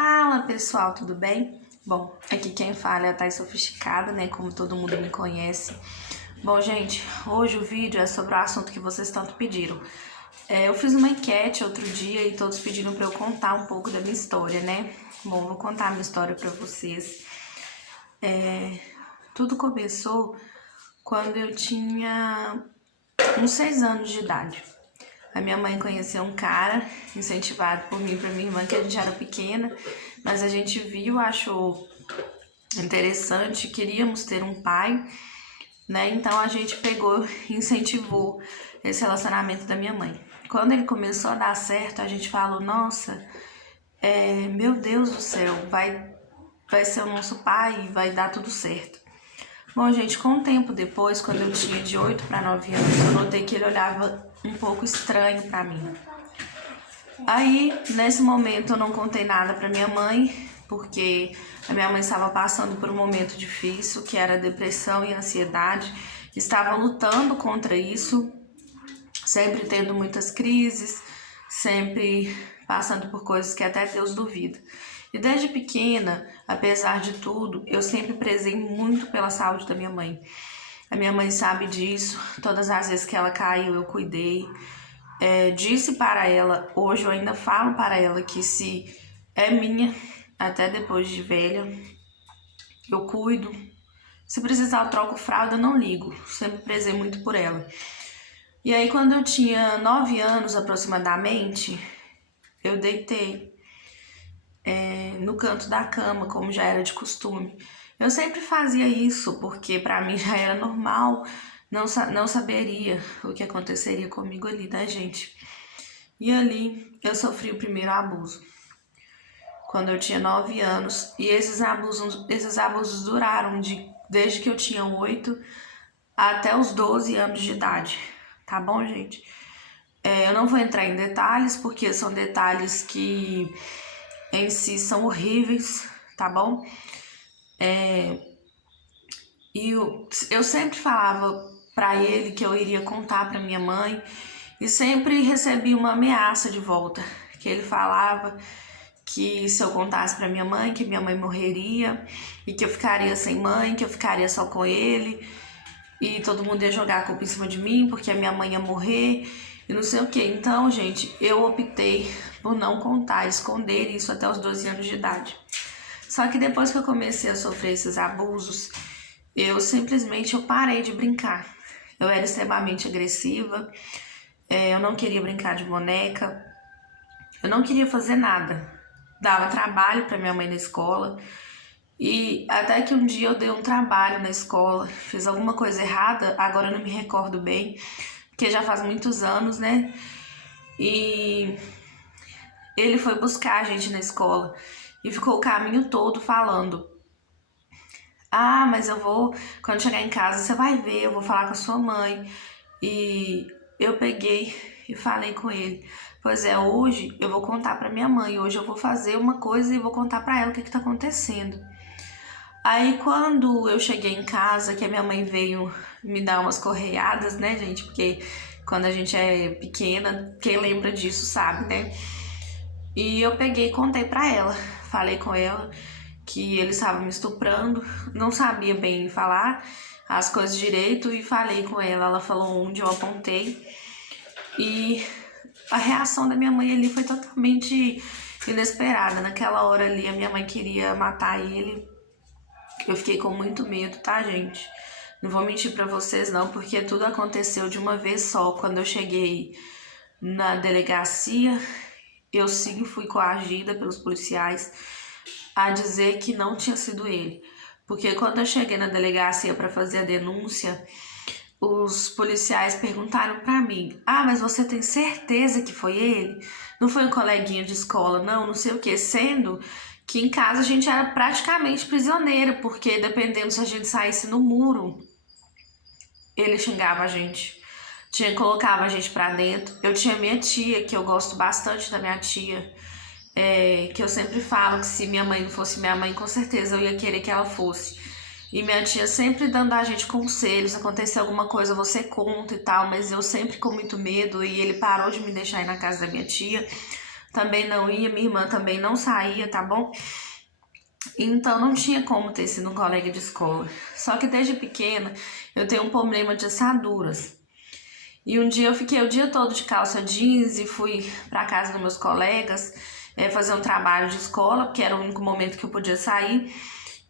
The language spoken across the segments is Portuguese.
Fala pessoal, tudo bem? Bom, aqui quem fala é a Thay Sofisticada, né? Como todo mundo me conhece. Bom, gente, hoje o vídeo é sobre o assunto que vocês tanto pediram. Eu fiz uma enquete outro dia e todos pediram para eu contar um pouco da minha história, né? Bom, vou contar a minha história para vocês. Tudo começou quando eu tinha uns 6 anos de idade. A minha mãe conheceu um cara, incentivado por mim e por minha irmã, que a gente era pequena, mas a gente viu, achou interessante, queríamos ter um pai, né? Então a gente pegou e incentivou esse relacionamento da minha mãe. Quando ele começou a dar certo, a gente falou, nossa, meu Deus do céu, vai ser o nosso pai e vai dar tudo certo. Bom, gente, com um tempo depois, quando eu tinha de 8 para 9 anos, eu notei que ele olhava um pouco estranho para mim. Aí, nesse momento, eu não contei nada para minha mãe, porque a minha mãe estava passando por um momento difícil, que era depressão e ansiedade. Estava lutando contra isso, sempre tendo muitas crises, sempre passando por coisas que até Deus duvida. E desde pequena, apesar de tudo, eu sempre prezei muito pela saúde da minha mãe. A minha mãe sabe disso, todas as vezes que ela caiu eu cuidei. Disse para ela, hoje eu ainda falo para ela que se é minha, até depois de velha, eu cuido. Se precisar eu troco fralda, não ligo, sempre prezei muito por ela. E aí quando eu tinha 9 anos aproximadamente, eu deitei no canto da cama, como já era de costume. Eu sempre fazia isso, porque para mim já era normal, não saberia o que aconteceria comigo ali, né, gente? E ali eu sofri o primeiro abuso, quando eu tinha 9 anos, e esses abusos duraram desde que eu tinha 8 até os 12 anos de idade, tá bom, gente? Eu não vou entrar em detalhes, porque são detalhes que em si são horríveis, tá bom? E eu sempre falava pra ele que eu iria contar pra minha mãe e sempre recebi uma ameaça de volta, que ele falava que se eu contasse pra minha mãe, que minha mãe morreria e que eu ficaria sem mãe, que eu ficaria só com ele e todo mundo ia jogar a culpa em cima de mim porque a minha mãe ia morrer e não sei o que. Então, gente, eu optei por não contar, esconder isso até os 12 anos de idade. Só que depois que eu comecei a sofrer esses abusos, eu parei de brincar. Eu era extremamente agressiva, eu não queria brincar de boneca, eu não queria fazer nada. Dava trabalho para minha mãe na escola, e até que um dia eu dei um trabalho na escola, fiz alguma coisa errada, agora eu não me recordo bem, porque já faz muitos anos, né? E ele foi buscar a gente na escola e ficou o caminho todo falando: ah, mas eu vou, quando chegar em casa, você vai ver, eu vou falar com a sua mãe. E eu peguei e falei com ele: pois é, hoje eu vou contar pra minha mãe, hoje eu vou fazer uma coisa e vou contar pra ela o que tá acontecendo. Aí quando eu cheguei em casa, que a minha mãe veio me dar umas correiadas, né, gente? Porque quando a gente é pequena, quem lembra disso sabe, né? E eu peguei e contei pra ela, falei com ela que ele estava me estuprando, não sabia bem falar as coisas direito e falei com ela. Ela falou onde eu apontei e a reação da minha mãe ali foi totalmente inesperada. Naquela hora ali a minha mãe queria matar ele. Eu fiquei com muito medo, tá, gente? Não vou mentir pra vocês não, porque tudo aconteceu de uma vez só. Quando eu cheguei na delegacia, eu sim fui coagida pelos policiais a dizer que não tinha sido ele. Porque quando eu cheguei na delegacia para fazer a denúncia, os policiais perguntaram para mim: ah, mas você tem certeza que foi ele? Não foi um coleguinha de escola, não sei o que. Sendo que em casa a gente era praticamente prisioneira, porque dependendo se a gente saísse no muro, ele xingava a gente. Colocava a gente pra dentro. Eu tinha minha tia, que eu gosto bastante da minha tia, que eu sempre falo que se minha mãe não fosse minha mãe, com certeza eu ia querer que ela fosse. E minha tia sempre dando a gente conselhos: se acontecer alguma coisa você conta e tal, mas eu sempre com muito medo, e ele parou de me deixar ir na casa da minha tia. também não ia, minha irmã também não saía, tá bom? Então não tinha como ter sido um colega de escola. Só que desde pequena eu tenho um problema de assaduras. E um dia eu fiquei o dia todo de calça jeans e fui para casa dos meus colegas fazer um trabalho de escola, porque era o único momento que eu podia sair.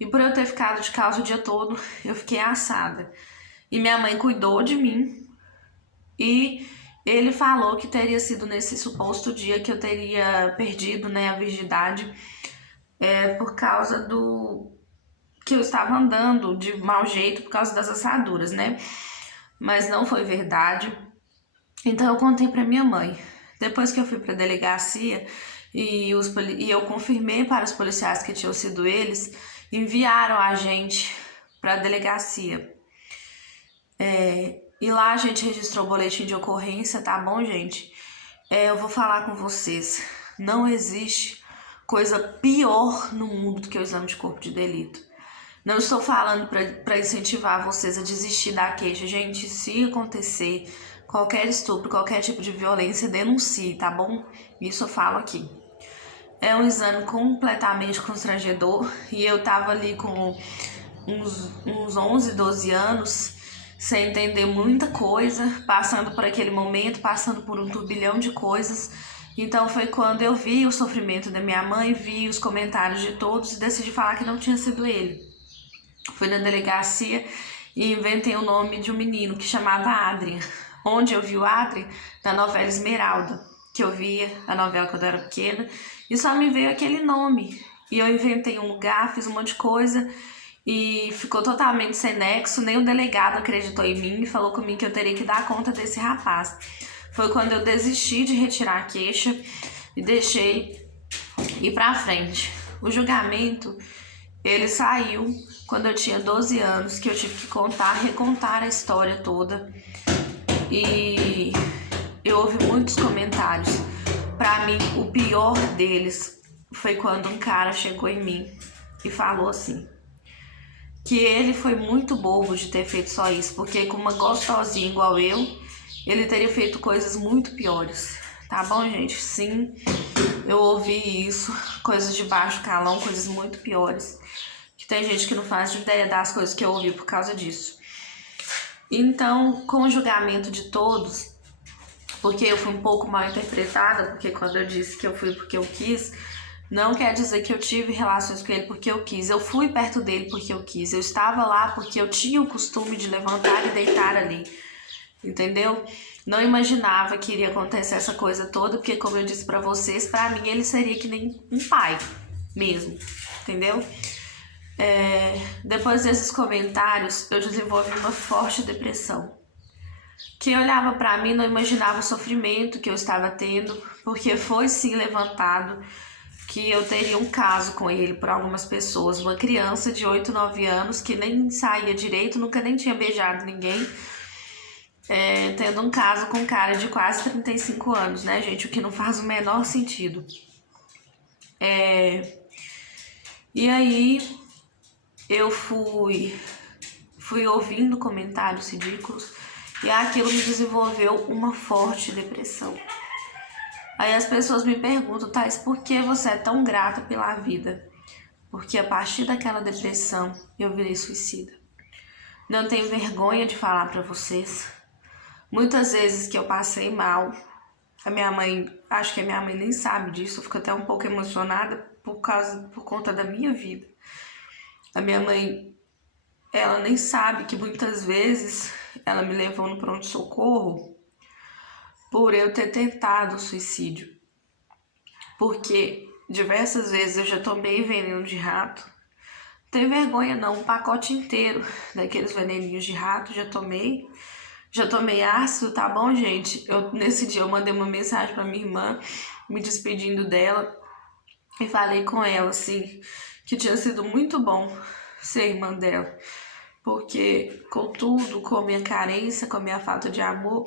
E por eu ter ficado de calça o dia todo, eu fiquei assada. E minha mãe cuidou de mim e ele falou que teria sido nesse suposto dia que eu teria perdido, né, a virgindade, por causa do que eu estava andando de mau jeito por causa das assaduras, né? Mas não foi verdade. Então eu contei para minha mãe. Depois que eu fui para a delegacia e eu confirmei para os policiais que tinham sido eles, enviaram a gente para a delegacia. E lá a gente registrou o boletim de ocorrência, tá bom, gente? Eu vou falar com vocês. Não existe coisa pior no mundo do que o exame de corpo de delito. Não estou falando para incentivar vocês a desistir da queixa. Gente, se acontecer qualquer estupro, qualquer tipo de violência, denuncie, tá bom? Isso eu falo aqui. É um exame completamente constrangedor e eu tava ali com uns 11, 12 anos, sem entender muita coisa, passando por aquele momento, passando por um turbilhão de coisas. Então foi quando eu vi o sofrimento da minha mãe, vi os comentários de todos e decidi falar que não tinha sido ele. Fui na delegacia e inventei o nome de um menino que chamava Adrien. Onde eu vi o Adrien? Na novela Esmeralda, que eu via a novela quando eu era pequena, e só me veio aquele nome. E eu inventei um lugar, fiz um monte de coisa e ficou totalmente sem nexo. Nem o delegado acreditou em mim e falou comigo que eu teria que dar conta desse rapaz. Foi quando eu desisti de retirar a queixa e deixei ir pra frente. O julgamento, ele saiu quando eu tinha 12 anos, que eu tive que recontar a história toda. E eu ouvi muitos comentários. Pra mim, o pior deles foi quando um cara chegou em mim e falou assim, que ele foi muito bobo de ter feito só isso, porque com uma gostosinha igual ele teria feito coisas muito piores. Tá bom, gente? Sim, eu ouvi isso, coisas de baixo calão, coisas muito piores. Que tem gente que não faz ideia das coisas que eu ouvi por causa disso. Então, com o julgamento de todos, porque eu fui um pouco mal interpretada, porque quando eu disse que eu fui porque eu quis, não quer dizer que eu tive relações com ele porque eu quis. Eu fui perto dele porque eu quis. Eu estava lá porque eu tinha o costume de levantar e deitar ali. Entendeu? Não imaginava que iria acontecer essa coisa toda, porque como eu disse pra vocês, pra mim ele seria que nem um pai mesmo. Entendeu? Depois desses comentários, eu desenvolvi uma forte depressão. Quem olhava pra mim não imaginava o sofrimento que eu estava tendo, porque foi sim levantado que eu teria um caso com ele por algumas pessoas. Uma criança de 8, 9 anos que nem saía direito, nunca nem tinha beijado ninguém, tendo um caso com um cara de quase 35 anos, né, gente? O que não faz o menor sentido. E aí eu fui ouvindo comentários ridículos e aquilo me desenvolveu uma forte depressão. Aí as pessoas me perguntam, Thais, por que você é tão grata pela vida? Porque a partir daquela depressão eu virei suicida. Não tenho vergonha de falar pra vocês. Muitas vezes que eu passei mal, acho que a minha mãe nem sabe disso, eu fico até um pouco emocionada por conta da minha vida. A minha mãe, ela nem sabe que muitas vezes ela me levou no pronto-socorro por eu ter tentado o suicídio. Porque diversas vezes eu já tomei veneno de rato. Não tem vergonha não, um pacote inteiro daqueles veneninhos de rato já tomei. Já tomei ácido, tá bom, gente? Nesse dia eu mandei uma mensagem pra minha irmã, me despedindo dela. E falei com ela, assim, que tinha sido muito bom ser irmã dela. Porque com tudo, com a minha carência, com a minha falta de amor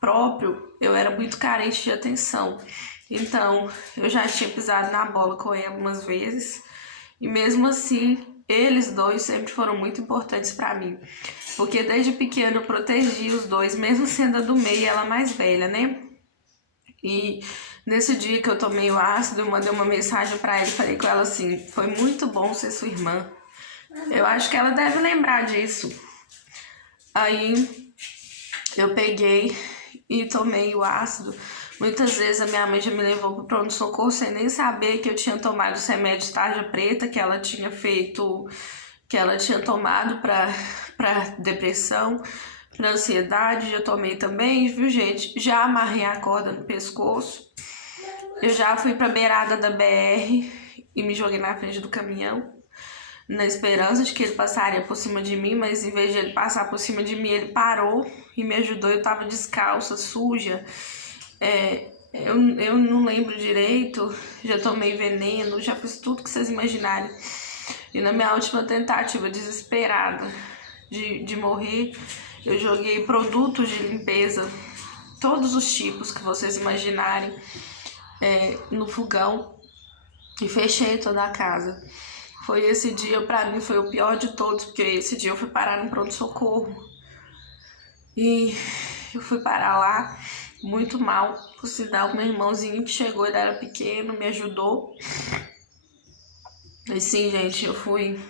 próprio, eu era muito carente de atenção. Então, eu já tinha pisado na bola com ela algumas vezes. E mesmo assim, eles dois sempre foram muito importantes pra mim. Porque desde pequena eu protegi os dois, mesmo sendo a do meio e ela mais velha, né? E Nesse dia que eu tomei o ácido, eu mandei uma mensagem pra ele, falei com ela assim: foi muito bom ser sua irmã. Eu acho que ela deve lembrar disso. Aí eu peguei e tomei o ácido. Muitas vezes a minha mãe já me levou pro pronto-socorro sem nem saber que eu tinha tomado os remédios tarja preta que ela tinha feito, que ela tinha tomado pra depressão, pra ansiedade. Já tomei também, viu, gente? Já amarrei a corda no pescoço. Eu já fui pra beirada da BR e me joguei na frente do caminhão, na esperança de que ele passaria por cima de mim, mas em vez de ele passar por cima de mim, ele parou e me ajudou. Eu tava descalça, suja. Eu não lembro direito, já tomei veneno, já fiz tudo que vocês imaginarem. E na minha última tentativa desesperada de morrer, eu joguei produtos de limpeza, todos os tipos que vocês imaginarem, no fogão e fechei toda a casa. Foi esse dia, pra mim, foi o pior de todos, porque esse dia eu fui parar no pronto-socorro. E eu fui parar lá muito mal. Por sinal, meu irmãozinho que chegou, ele era pequeno, me ajudou. E sim, gente, eu fui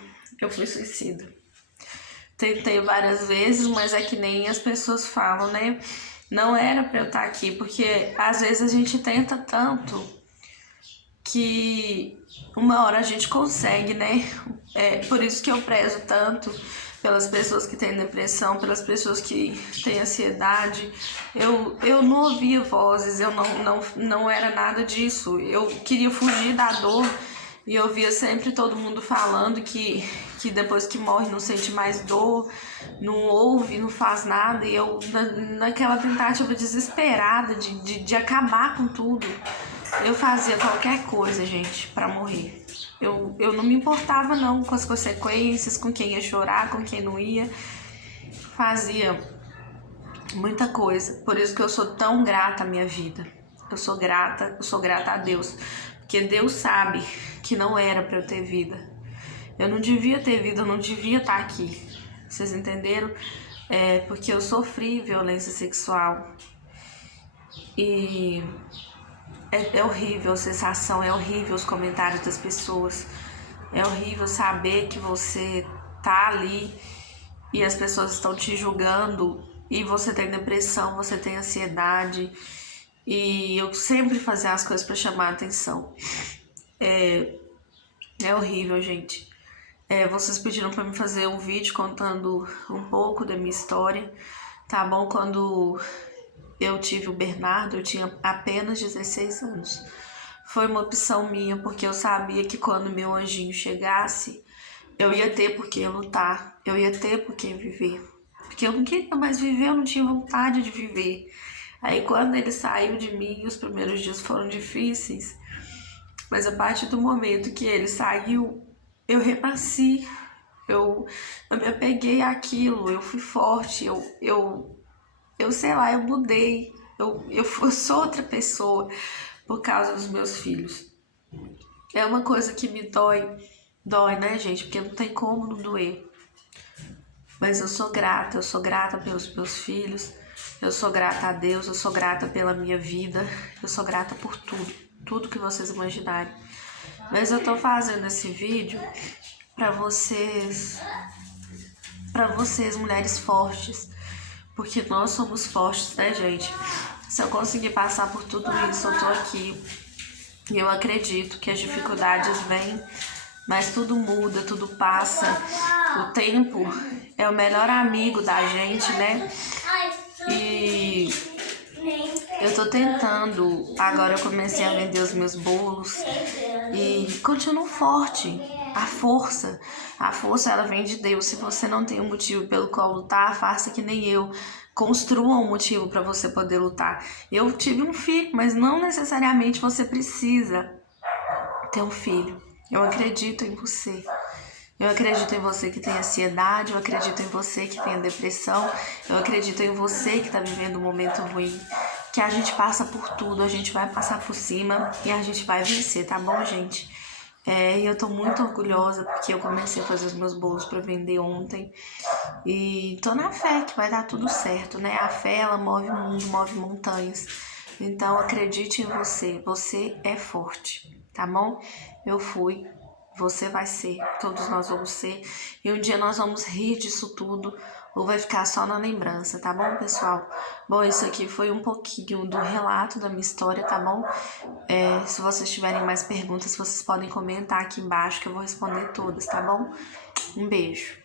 suicida. Tentei várias vezes, mas é que nem as pessoas falam, né? Não era pra eu estar aqui, porque às vezes a gente tenta tanto que uma hora a gente consegue, né? Por isso que eu prezo tanto pelas pessoas que têm depressão, pelas pessoas que têm ansiedade. Eu não ouvia vozes, eu não era nada disso. Eu queria fugir da dor e eu via sempre todo mundo falando que depois que morre não sente mais dor, não ouve, não faz nada. E eu, naquela tentativa desesperada de acabar com tudo, eu fazia qualquer coisa, gente, pra morrer. Eu não me importava não com as consequências, com quem ia chorar, com quem não ia. Fazia muita coisa. Por isso que eu sou tão grata à minha vida. Eu sou grata a Deus. Porque Deus sabe que não era pra eu ter vida. Eu não devia ter vida, eu não devia estar aqui. Vocês entenderam? Porque eu sofri violência sexual. E é horrível a sensação, é horrível os comentários das pessoas. É horrível saber que você tá ali e as pessoas estão te julgando e você tem depressão, você tem ansiedade. E eu sempre fazia as coisas pra chamar a atenção. É horrível, gente. Vocês pediram pra mim fazer um vídeo contando um pouco da minha história, tá bom? Quando eu tive o Bernardo, eu tinha apenas 16 anos. Foi uma opção minha, porque eu sabia que quando meu anjinho chegasse, eu ia ter por que lutar, eu ia ter por que viver. Porque eu não queria mais viver, eu não tinha vontade de viver. Aí quando ele saiu de mim, os primeiros dias foram difíceis, mas a partir do momento que ele saiu, eu renasci, eu me apeguei àquilo, eu fui forte, eu sei lá, eu mudei, eu sou outra pessoa por causa dos meus filhos. É uma coisa que me dói, né, gente? Porque não tem como não doer. Mas eu sou grata pelos meus filhos, eu sou grata a Deus, eu sou grata pela minha vida, eu sou grata por tudo que vocês imaginarem. Mas eu tô fazendo esse vídeo pra vocês, mulheres fortes, porque nós somos fortes, né, gente? Se eu conseguir passar por tudo isso, eu tô aqui. E eu acredito que as dificuldades vêm, mas tudo muda, tudo passa. O tempo é o melhor amigo da gente, né? E eu tô tentando. Agora eu comecei a vender os meus bolos e continuo forte. A força ela vem de Deus. Se você não tem um motivo pelo qual lutar, faça que nem eu. Construa um motivo para você poder lutar. Eu tive um filho, mas não necessariamente você precisa ter um filho. Eu acredito em você. Eu acredito em você que tem ansiedade, eu acredito em você que tem depressão, eu acredito em você que está vivendo um momento ruim. Que a gente passa por tudo, a gente vai passar por cima e a gente vai vencer, tá bom, gente? E eu tô muito orgulhosa porque eu comecei a fazer os meus bolos para vender ontem. E tô na fé que vai dar tudo certo, né? A fé, ela move o mundo, move montanhas. Então acredite em você, você é forte, tá bom? Eu fui, você vai ser, todos nós vamos ser, e um dia nós vamos rir disso tudo, ou vai ficar só na lembrança, tá bom, pessoal? Bom, isso aqui foi um pouquinho do relato da minha história, tá bom? Se vocês tiverem mais perguntas, vocês podem comentar aqui embaixo que eu vou responder todas, tá bom? Um beijo.